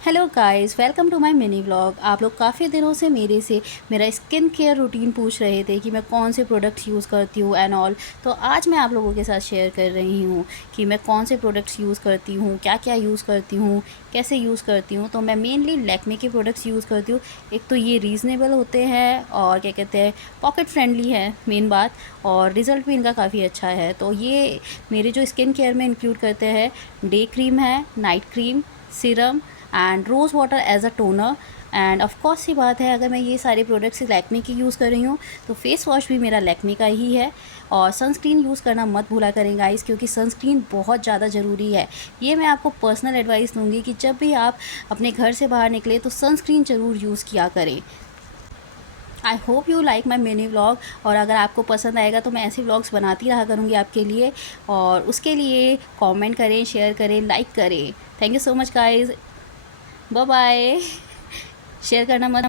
Hello guys, welcome to my mini vlog. आप लोग काफ़ी दिनों से मेरे से मेरा स्किन केयर रूटीन पूछ रहे थे कि मैं कौन से प्रोडक्ट्स यूज़ करती हूँ एंड ऑल। तो आज मैं आप लोगों के साथ शेयर कर रही हूँ कि मैं कौन से प्रोडक्ट्स यूज़ करती हूँ, क्या क्या यूज़ करती हूँ, कैसे यूज़ करती हूँ। तो मैं मेनली लैक्मे के प्रोडक्ट्स यूज़ करती हूँ। एक तो ये रीज़नेबल होते हैं और क्या कहते हैं, पॉकेट फ्रेंडली है मेन बात, और रिज़ल्ट भी इनका काफ़ी अच्छा है। तो ये मेरे जो स्किन केयर में इंक्लूड करते हैं, डे क्रीम है, night cream, serum and rose water as a toner. And of course सी बात है, अगर मैं ये सारे प्रोडक्ट्स लैक्मे की यूज़ कर रही हूँ तो फेस वॉश भी मेरा लैक्मे का ही है। और सनस्क्रीन यूज़ करना मत भूला करें गाइस, क्योंकि सनस्क्रीन बहुत ज़्यादा ज़रूरी है। ये मैं आपको पर्सनल एडवाइस दूंगी कि जब भी आप अपने घर से बाहर निकले तो सनस्क्रीन ज़रूर यूज़ किया करें। I hope you like my mini vlog, और अगर आपको पसंद आएगा तो मैं ऐसे व्लॉग्स बनाती रहा करूँगी आपके लिए। और उसके लिए कमेंट करें, शेयर करें, लाइक करें। Thank you so much guys. Bye bye. Share करना मत